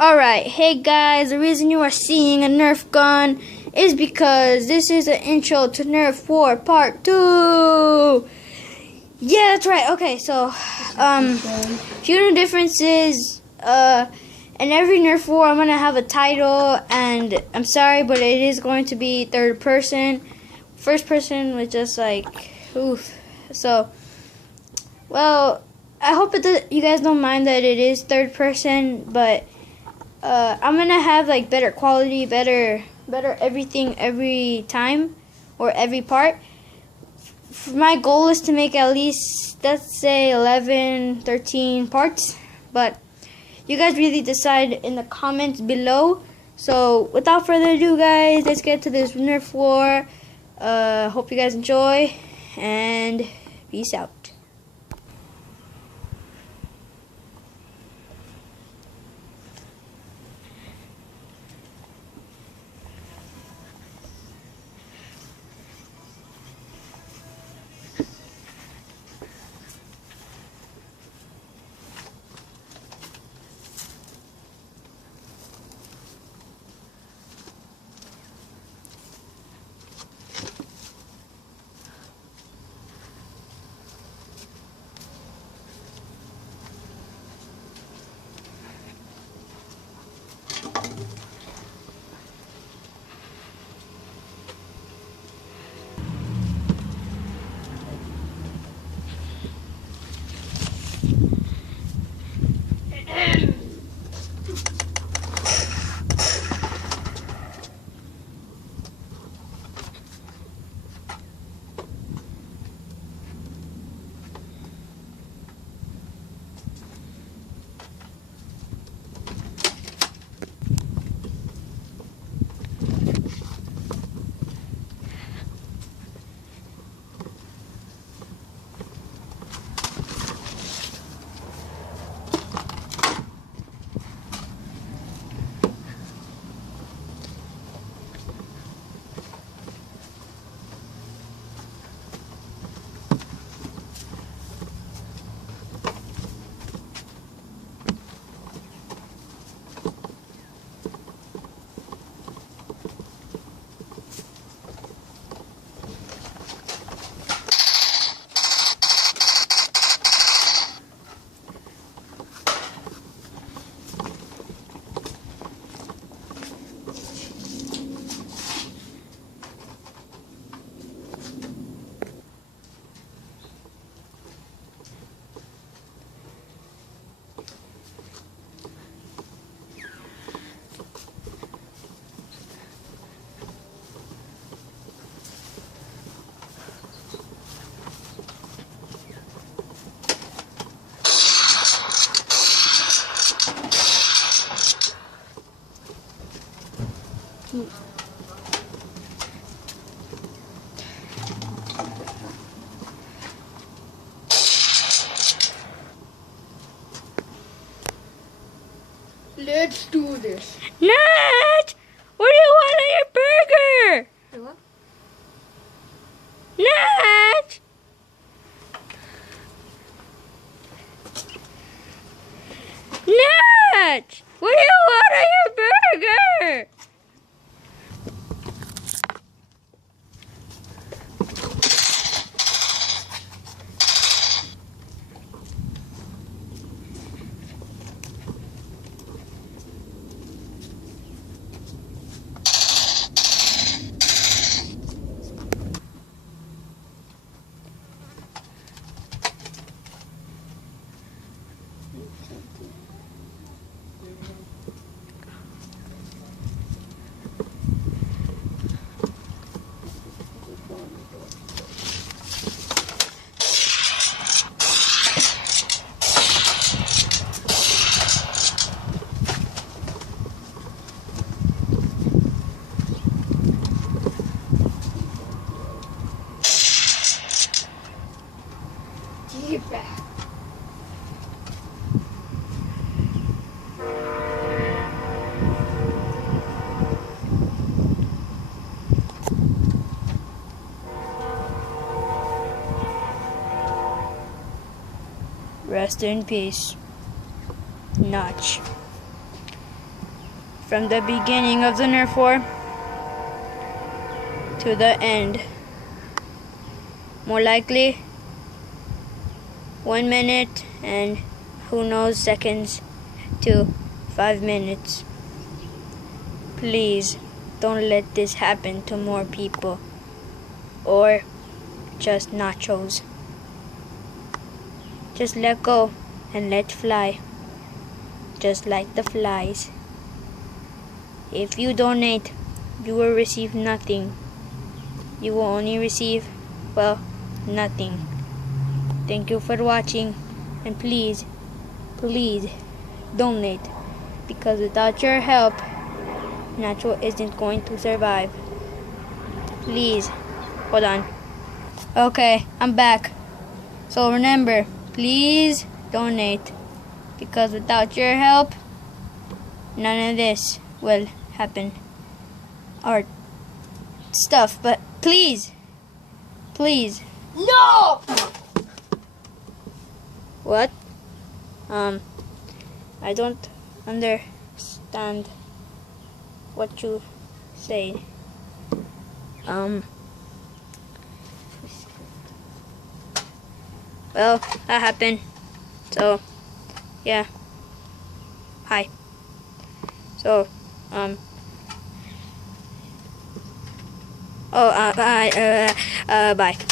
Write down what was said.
Alright, hey guys, the reason you are seeing a Nerf gun is because this is an intro to Nerf 4 Part 2! Yeah, that's right. Okay, so, few new differences, in every Nerf 4 I'm gonna have a title, and I'm sorry, but it is going to be third person. First person was just like, oof. So, well, I hope you guys don't mind that it is third person, but I'm gonna have like better quality, better everything every time or every part. My goal is to make at least, let's say, 11, 13 parts, but you guys really decide in the comments below. So without further ado, guys, let's get to this Nerf war. Hope you guys enjoy, and peace out. Let's do this. Nat! What do you want on your burger? What? Nat! Nat! What do you want on your burger? Get back. Rest in peace, Notch. from the beginning of the Nerf war to the end. More likely 1 minute and who knows seconds to 5 minutes. Please don't let this happen to more people, or just nachos. Just let go and let fly, just like the flies. If you donate, you will receive nothing. You will only receive, well, nothing. Thank you for watching, and please, please donate, because without your help, Nacho isn't going to survive. Please, hold on. Okay, I'm back. So remember, please donate, because without your help, none of this will happen. Or stuff, but please, please. No! What? I don't understand what you say. Well, that happened. So, yeah. Hi. So, bye. Bye.